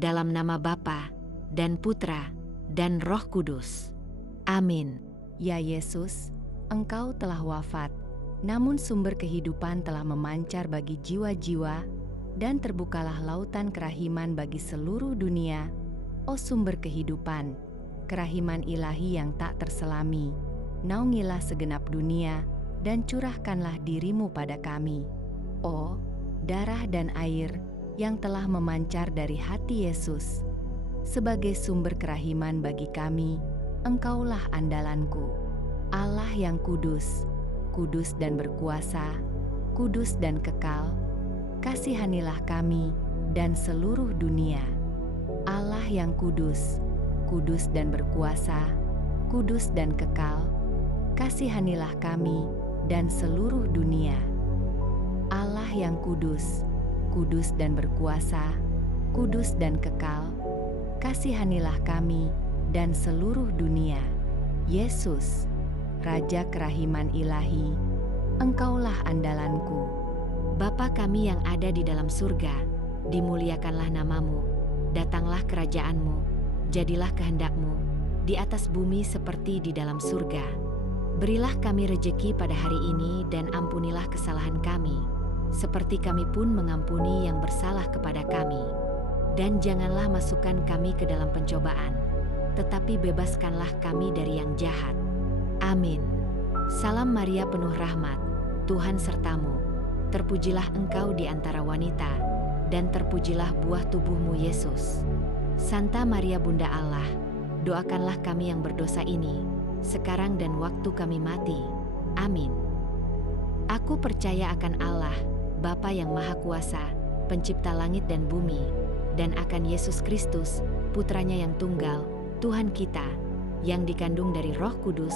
dalam nama Bapa dan Putra dan Roh Kudus. Amin. Ya Yesus, Engkau telah wafat, namun sumber kehidupan telah memancar bagi jiwa-jiwa, dan terbukalah lautan kerahiman bagi seluruh dunia. O sumber kehidupan, kerahiman ilahi yang tak terselami, naungilah segenap dunia, dan curahkanlah diri-Mu pada kami. O darah dan air yang telah memancar dari hati Yesus, sebagai sumber kerahiman bagi kami, Engkaulah andalanku. Allah yang kudus, kudus dan berkuasa, kudus dan kekal, kasihanilah kami dan seluruh dunia. Allah yang kudus, kudus dan berkuasa, kudus dan kekal, kasihanilah kami dan seluruh dunia. Allah yang kudus, kudus dan berkuasa, kudus dan kekal, kasihanilah kami dan seluruh dunia. Yesus, Raja kerahiman ilahi, Engkaulah andalanku. Bapa kami yang ada di dalam surga, dimuliakanlah nama-Mu, datanglah kerajaan-Mu, jadilah kehendak-Mu, di atas bumi seperti di dalam surga. Berilah kami rejeki pada hari ini dan ampunilah kesalahan kami, seperti kami pun mengampuni yang bersalah kepada kami. Dan janganlah masukkan kami ke dalam pencobaan, tetapi bebaskanlah kami dari yang jahat. Amin. Salam Maria penuh rahmat, Tuhan sertamu. Terpujilah engkau di antara wanita, dan terpujilah buah tubuhmu Yesus. Santa Maria Bunda Allah, doakanlah kami yang berdosa ini, sekarang dan waktu kami mati. Amin. Aku percaya akan Allah, Bapa yang Maha Kuasa, Pencipta langit dan bumi, dan akan Yesus Kristus, Putranya yang tunggal, Tuhan kita, yang dikandung dari Roh Kudus,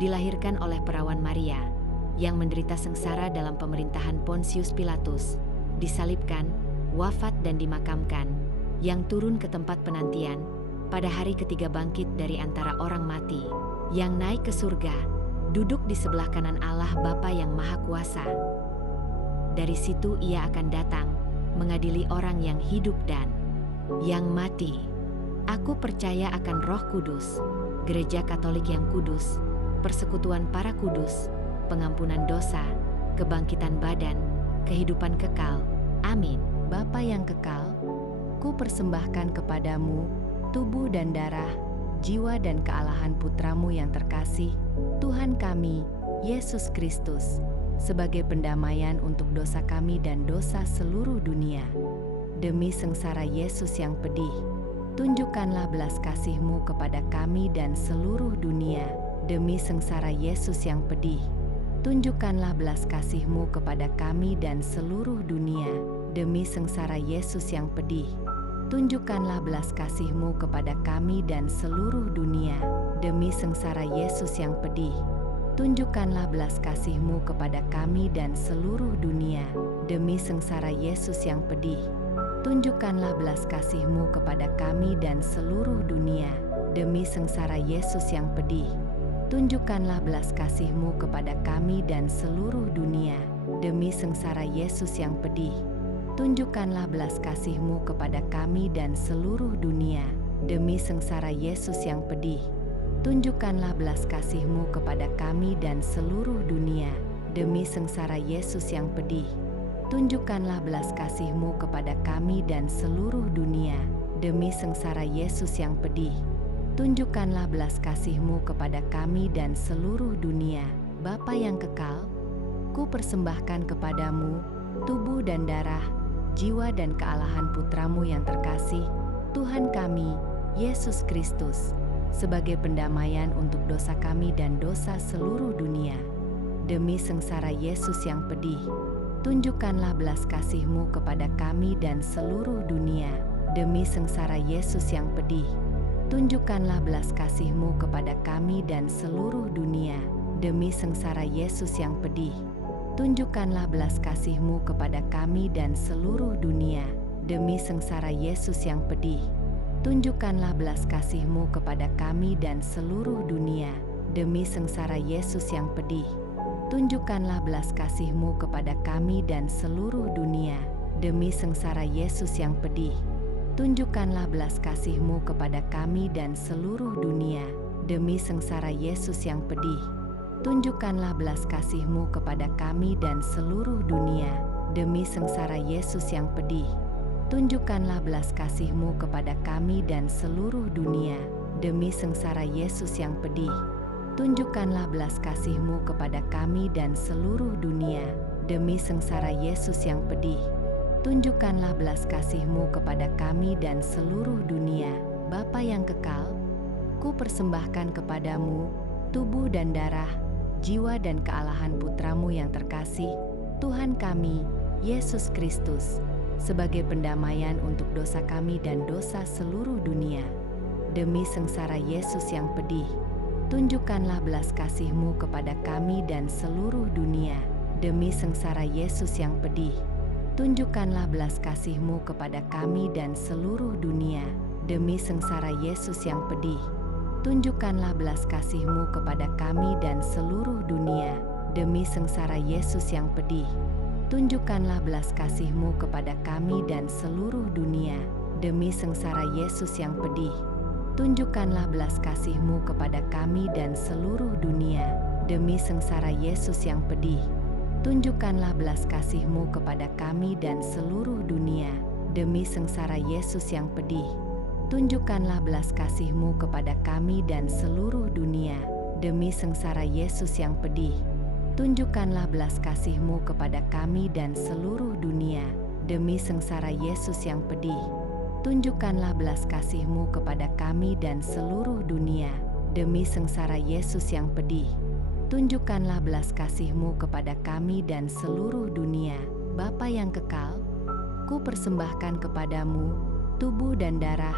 dilahirkan oleh perawan Maria, yang menderita sengsara dalam pemerintahan Pontius Pilatus, disalibkan, wafat dan dimakamkan, yang turun ke tempat penantian, pada hari ketiga bangkit dari antara orang mati, yang naik ke surga, duduk di sebelah kanan Allah Bapa yang Maha Kuasa. Dari situ Ia akan datang, mengadili orang yang hidup dan yang mati. Aku percaya akan Roh Kudus, Gereja Katolik yang kudus, persekutuan para kudus, pengampunan dosa, kebangkitan badan, kehidupan kekal. Amin. Bapa yang kekal, ku persembahkan kepadamu tubuh dan darah, jiwa dan kealahan Putramu yang terkasih, Tuhan kami, Yesus Kristus, sebagai pendamaian untuk dosa kami dan dosa seluruh dunia. Demi sengsara Yesus yang pedih, tunjukkanlah belas kasih-Mu kepada kami dan seluruh dunia. Demi sengsara Yesus yang pedih, tunjukkanlah belas kasih-Mu kepada kami dan seluruh dunia. Demi sengsara Yesus yang pedih, tunjukkanlah belas kasih-Mu kepada kami dan seluruh dunia. Demi sengsara Yesus yang pedih, tunjukkanlah belas kasih-Mu kepada kami dan seluruh dunia. Demi sengsara Yesus yang pedih, tunjukkanlah belas kasih-Mu kepada kami dan seluruh dunia. Demi sengsara Yesus yang pedih, tunjukkanlah belas kasih-Mu kepada kami dan seluruh dunia. Demi sengsara Yesus yang pedih, tunjukkanlah belas kasih-Mu kepada kami dan seluruh dunia. Demi sengsara Yesus yang pedih, tunjukkanlah belas kasih-Mu kepada kami dan seluruh dunia. Demi sengsara Yesus yang pedih, tunjukkanlah belas kasih-Mu kepada kami dan seluruh dunia. Demi sengsara Yesus yang pedih, tunjukkanlah belas kasih-Mu kepada kami dan seluruh dunia. Bapa yang kekal, ku persembahkan kepadamu tubuh dan darah, jiwa dan kealahan Putramu yang terkasih, Tuhan kami, Yesus Kristus, sebagai pendamaian untuk dosa kami dan dosa seluruh dunia. Demi sengsara Yesus yang pedih, tunjukkanlah belas kasih-Mu kepada kami dan seluruh dunia. Demi sengsara Yesus yang pedih, tunjukkanlah belas kasih-Mu kepada kami dan seluruh dunia. Demi sengsara Yesus yang pedih, tunjukkanlah belas kasih-Mu kepada kami dan seluruh dunia. Demi sengsara Yesus yang pedih, tunjukkanlah belas kasih-Mu kepada kami dan seluruh dunia. Demi sengsara Yesus yang pedih, tunjukkanlah belas kasih-Mu kepada kami dan seluruh dunia. Demi sengsara Yesus yang pedih, Tunjukkanlah belas kasih-Mu kepada kami dan seluruh dunia, demi sengsara Yesus yang pedih. Tunjukkanlah belas kasih-Mu kepada kami dan seluruh dunia, demi sengsara Yesus yang pedih. Tunjukkanlah belas kasih-Mu kepada kami dan seluruh dunia, demi sengsara Yesus yang pedih. Tunjukkanlah belas kasih-Mu kepada kami dan seluruh dunia, demi sengsara Yesus yang pedih. Tunjukkanlah belas kasih-Mu kepada kami dan seluruh dunia, Bapa yang kekal. Ku persembahkan kepadamu tubuh dan darah, jiwa dan kealahan Putra-Mu yang terkasih, Tuhan kami, Yesus Kristus, sebagai pendamaian untuk dosa kami dan dosa seluruh dunia. Demi sengsara Yesus yang pedih, tunjukkanlah belas kasih-Mu kepada kami dan seluruh dunia, demi sengsara Yesus yang pedih. Tunjukkanlah belas kasih-Mu kepada kami dan seluruh dunia, demi sengsara Yesus yang pedih. Tunjukkanlah belas kasih-Mu kepada kami dan seluruh dunia, demi sengsara Yesus yang pedih. Tunjukkanlah belas kasih-Mu kepada kami dan seluruh dunia, demi sengsara Yesus yang pedih. Tunjukkanlah belas kasih-Mu kepada kami dan seluruh dunia, demi sengsara Yesus yang pedih. Tunjukkanlah belas kasih-Mu kepada kami dan seluruh dunia, demi sengsara Yesus yang pedih. Tunjukkanlah belas kasih-Mu kepada kami dan seluruh dunia, demi sengsara Yesus yang pedih. Tunjukkanlah belas kasih-Mu kepada kami dan seluruh dunia, demi sengsara Yesus yang pedih. Tunjukkanlah belas kasih-Mu kepada kami dan seluruh dunia, demi sengsara Yesus yang pedih. Tunjukkanlah belas kasih-Mu kepada kami dan seluruh dunia, Bapa yang kekal. Ku persembahkan kepadamu tubuh dan darah,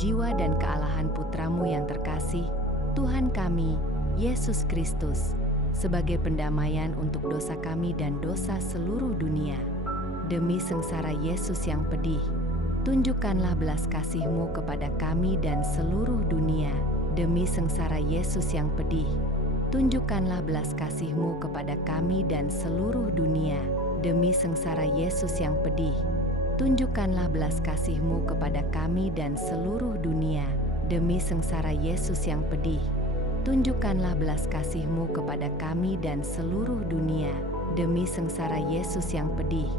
jiwa dan kealahan Putra-Mu yang terkasih, Tuhan kami, Yesus Kristus, sebagai pendamaian untuk dosa kami dan dosa seluruh dunia. Demi sengsara Yesus yang pedih, tunjukkanlah belas kasih-Mu kepada kami dan seluruh dunia, demi sengsara Yesus yang pedih. Tunjukkanlah belas kasih-Mu kepada kami dan seluruh dunia, demi sengsara Yesus yang pedih. Tunjukkanlah belas kasih-Mu kepada kami dan seluruh dunia, demi sengsara Yesus yang pedih. Tunjukkanlah belas kasih-Mu kepada kami dan seluruh dunia, demi sengsara Yesus yang pedih.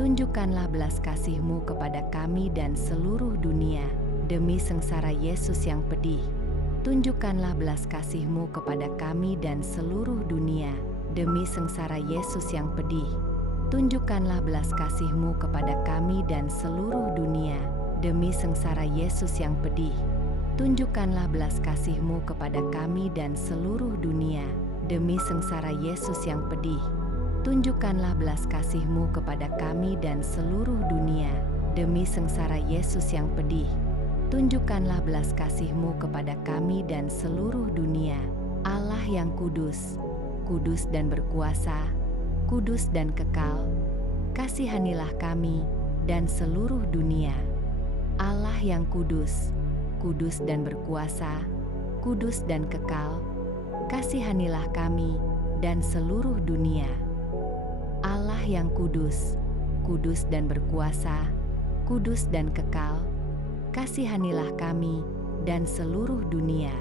Tunjukkanlah belas kasih-Mu kepada kami dan seluruh dunia, demi sengsara Yesus yang pedih. Tunjukkanlah belas kasih-Mu kepada kami dan seluruh dunia, demi sengsara Yesus yang pedih. Tunjukkanlah belas kasih-Mu kepada kami dan seluruh dunia, demi sengsara Yesus yang pedih. Tunjukkanlah belas kasih-Mu kepada kami dan seluruh dunia, demi sengsara Yesus yang pedih. Tunjukkanlah belas kasih-Mu kepada kami dan seluruh dunia, demi sengsara Yesus yang pedih. Tunjukkanlah belas kasih-Mu kepada kami dan seluruh dunia, Allah yang kudus, kudus dan berkuasa, kudus dan kekal. Kasihanilah kami dan seluruh dunia. Allah yang kudus, kudus dan berkuasa, kudus dan kekal. Kasihanilah kami dan seluruh dunia. Allah yang kudus, kudus dan berkuasa, kudus dan kekal. Kasihanilah kami dan seluruh dunia.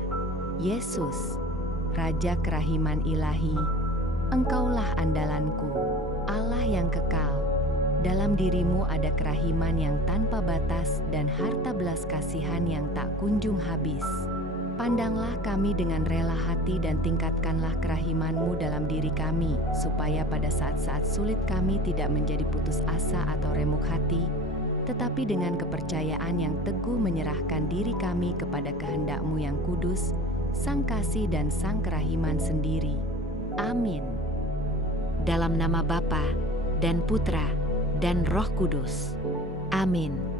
Yesus, Raja kerahiman ilahi, Engkaulah andalanku, Allah yang kekal. Dalam diri-Mu ada kerahiman yang tanpa batas dan harta belas kasihan yang tak kunjung habis. Pandanglah kami dengan rela hati dan tingkatkanlah kerahiman-Mu dalam diri kami, supaya pada saat-saat sulit kami tidak menjadi putus asa atau remuk hati, tetapi dengan kepercayaan yang teguh menyerahkan diri kami kepada kehendak-Mu yang kudus, Sang Kasih dan Sang Kerahiman sendiri. Amin. Dalam nama Bapa dan Putra dan Roh Kudus. Amin.